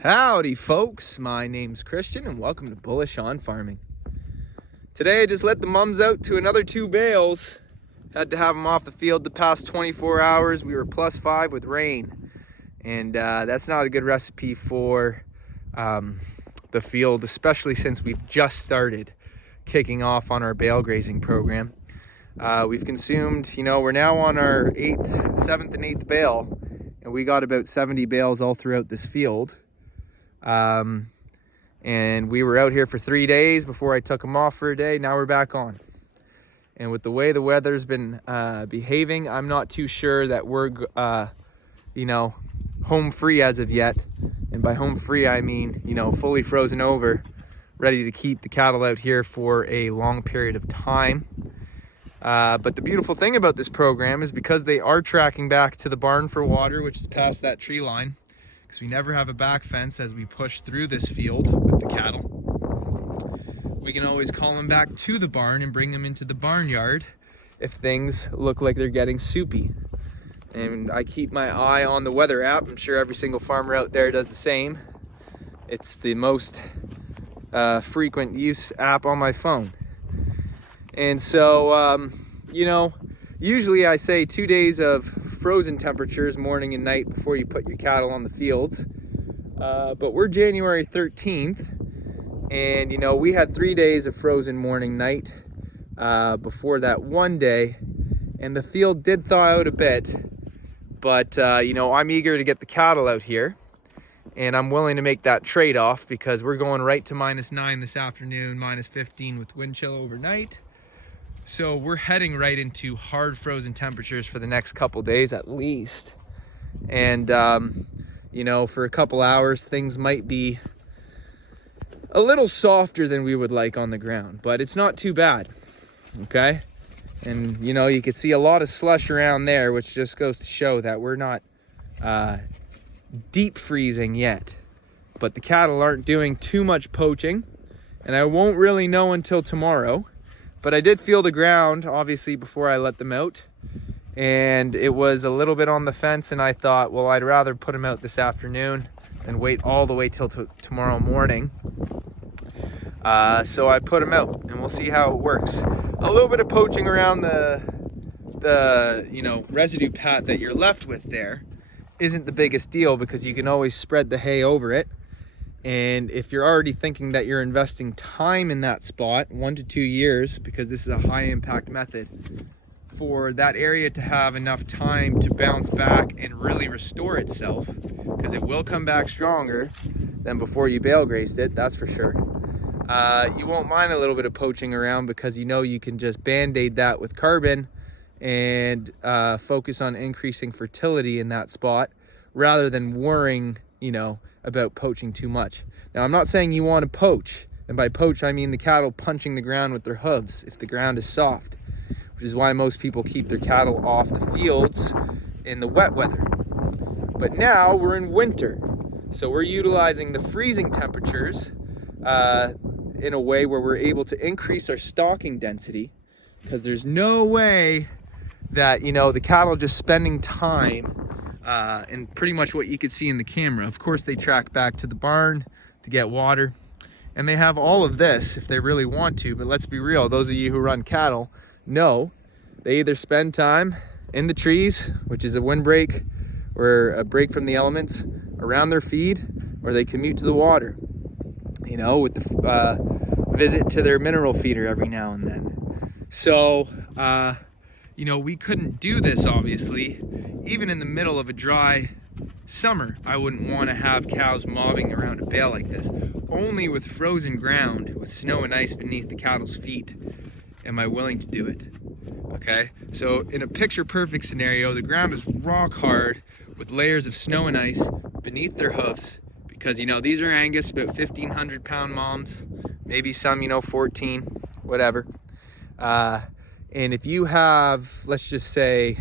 Howdy folks, my name's Christian and welcome to Bullish on Farming. Today I just let the mums out to another 2 bales. Had to have them off the field the past 24 hours. We were +5 with rain, and that's not a good recipe for the field, especially since we've just started kicking off on our bale grazing program. We've consumed, we're now on our 7th and 8th bale, and we got about 70 bales all throughout this field. And we were out here for 3 days before I took them off for a day. Now we're back on. And with the way the weather's been behaving, I'm not too sure that we're, home free as of yet. And by home free, I mean, fully frozen over, ready to keep the cattle out here for a long period of time. But the beautiful thing about this program is because they are tracking back to the barn for water, which is past that tree line, because we never have a back fence as we push through this field with the cattle. We can always call them back to the barn and bring them into the barnyard if things look like they're getting soupy. And I keep my eye on the weather app. I'm sure every single farmer out there does the same. It's the most frequent use app on my phone. And so, usually I say 2 days of frozen temperatures morning and night before you put your cattle on the fields. But we're January 13th, and we had 3 days of frozen morning night before that one day, and the field did thaw out a bit. But I'm eager to get the cattle out here, and I'm willing to make that trade-off because we're going right to -9 this afternoon, -15 with wind chill overnight. So we're heading right into hard frozen temperatures for the next couple days at least. And, for a couple hours, things might be a little softer than we would like on the ground, but it's not too bad, okay? And, you can see a lot of slush around there, which just goes to show that we're not deep freezing yet. But the cattle aren't doing too much poaching, and I won't really know until tomorrow. But I did feel the ground, obviously, before I let them out. And it was a little bit on the fence, and I thought, well, I'd rather put them out this afternoon than wait all the way till tomorrow morning. So I put them out, and we'll see how it works. A little bit of poaching around the residue pat that you're left with there isn't the biggest deal because you can always spread the hay over it. And if you're already thinking that you're investing time in that spot, 1 to 2 years, because this is a high impact method, for that area to have enough time to bounce back and really restore itself, because it will come back stronger than before you bale grazed it, that's for sure. You won't mind a little bit of poaching around because you can just band-aid that with carbon and focus on increasing fertility in that spot rather than worrying, about poaching too much. Now, I'm not saying you want to poach, and by poach I mean the cattle punching the ground with their hooves if the ground is soft, which is why most people keep their cattle off the fields in the wet weather. But now we're in winter, so we're utilizing the freezing temperatures in a way where we're able to increase our stocking density, because there's no way that the cattle just spending time and pretty much what you could see in the camera. Of course, they track back to the barn to get water, and they have all of this if they really want to. But let's be real, those of you who run cattle know they either spend time in the trees, which is a windbreak or a break from the elements around their feed, or they commute to the water, with the visit to their mineral feeder every now and then. So, we couldn't do this, obviously. Even in the middle of a dry summer, I wouldn't want to have cows mobbing around a bale like this. Only with frozen ground, with snow and ice beneath the cattle's feet, am I willing to do it, okay? So in a picture-perfect scenario, the ground is rock hard with layers of snow and ice beneath their hoofs, because, these are Angus, about 1,500 pound moms, maybe some, 14, whatever. And if you have, let's just say,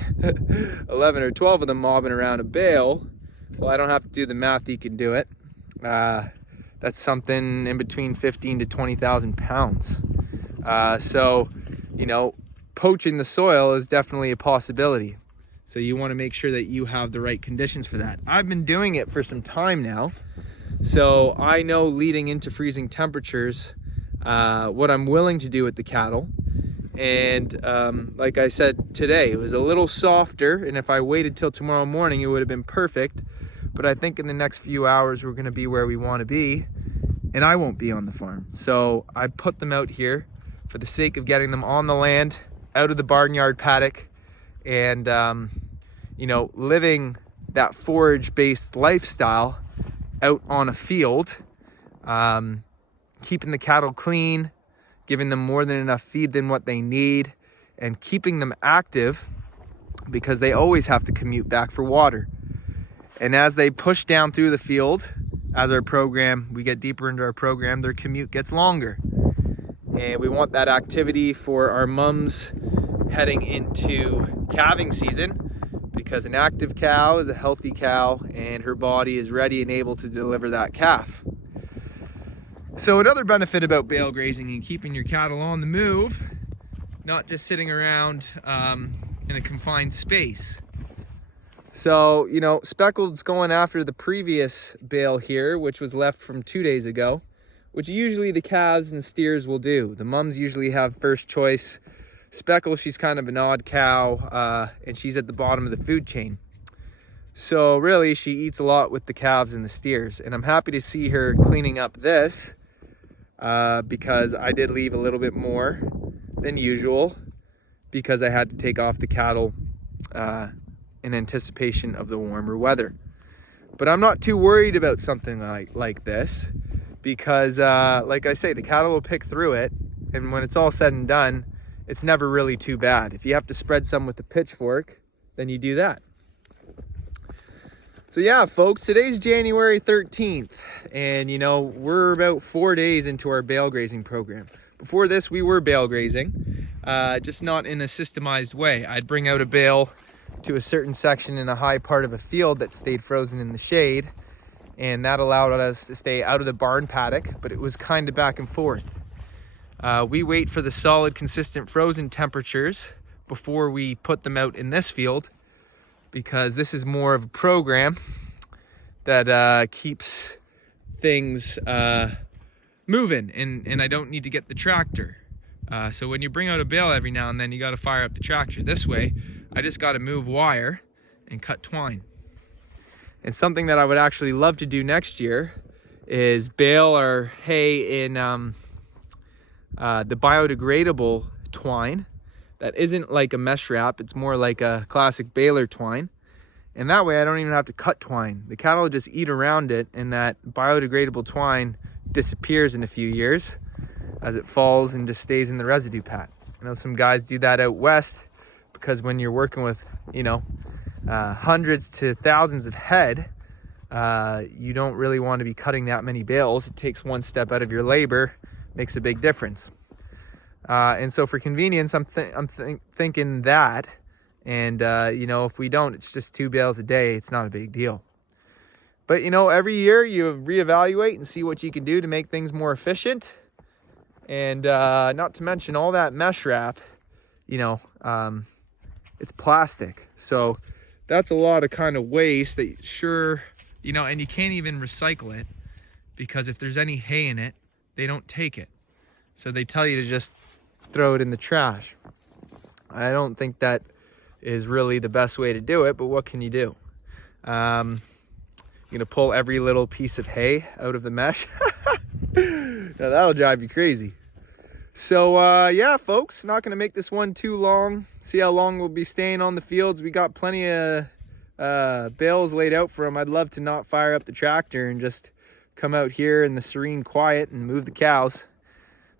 11 or 12 of them mobbing around a bale, well, I don't have to do the math, you can do it. That's something in between 15 to 20,000 pounds. So, poaching the soil is definitely a possibility. So you want to make sure that you have the right conditions for that. I've been doing it for some time now. So I know leading into freezing temperatures what I'm willing to do with the cattle. And like I said today, it was a little softer, and if I waited till tomorrow morning, it would have been perfect. But I think in the next few hours, we're gonna be where we wanna be, and I won't be on the farm. So I put them out here for the sake of getting them on the land, out of the barnyard paddock, and you know, living that forage-based lifestyle out on a field, keeping the cattle clean, giving them more than enough feed than what they need, and keeping them active because they always have to commute back for water. And as they push down through the field, as we get deeper into our program, their commute gets longer. And we want that activity for our mums heading into calving season, because an active cow is a healthy cow and her body is ready and able to deliver that calf. So another benefit about bale grazing and keeping your cattle on the move, not just sitting around in a confined space. So, you know, Speckled's going after the previous bale here, which was left from 2 days ago, which usually the calves and the steers will do. The mums usually have first choice. Speckle, she's kind of an odd cow, and she's at the bottom of the food chain. So really, she eats a lot with the calves and the steers. And I'm happy to see her cleaning up this, because I did leave a little bit more than usual because I had to take off the cattle in anticipation of the warmer weather. But I'm not too worried about something like this because like I say, the cattle will pick through it, and when it's all said and done, it's never really too bad. If you have to spread some with a pitchfork, then you do that. So yeah, folks, today's January 13th, and you know, we're about 4 days into our bale grazing program. Before this, we were bale grazing, just not in a systemized way. I'd bring out a bale to a certain section in a high part of a field that stayed frozen in the shade, and that allowed us to stay out of the barn paddock, but it was kind of back and forth. We wait for the solid, consistent frozen temperatures before we put them out in this field, because this is more of a program that keeps things moving, and I don't need to get the tractor. So when you bring out a bale every now and then, you got to fire up the tractor. This way, I just got to move wire and cut twine. And something that I would actually love to do next year is bale our hay in the biodegradable twine. That isn't like a mesh wrap, it's more like a classic baler twine. And that way I don't even have to cut twine. The cattle just eat around it, and that biodegradable twine disappears in a few years as it falls and just stays in the residue pad. I know some guys do that out west because when you're working with, you know, hundreds to thousands of head, you don't really want to be cutting that many bales. It takes one step out of your labor, makes a big difference. And so for convenience, I'm thinking that, and you know, if we don't, it's just 2 bales a day. It's not a big deal. But you know, every year you reevaluate and see what you can do to make things more efficient. And not to mention all that mesh wrap, you know, it's plastic. So that's a lot of kind of waste that sure, you know, and you can't even recycle it because if there's any hay in it, they don't take it. So they tell you to just throw it in the trash. I don't think that is really the best way to do it, but what can you do? You're gonna pull every little piece of hay out of the mesh. Now that'll drive you crazy. So yeah, folks, not gonna make this one too long. See how long we'll be staying on the fields. We got plenty of bales laid out for them. I'd love to not fire up the tractor and just come out here in the serene quiet and move the cows.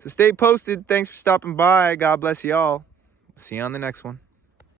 So stay posted. Thanks for stopping by. God bless y'all. See you on the next one.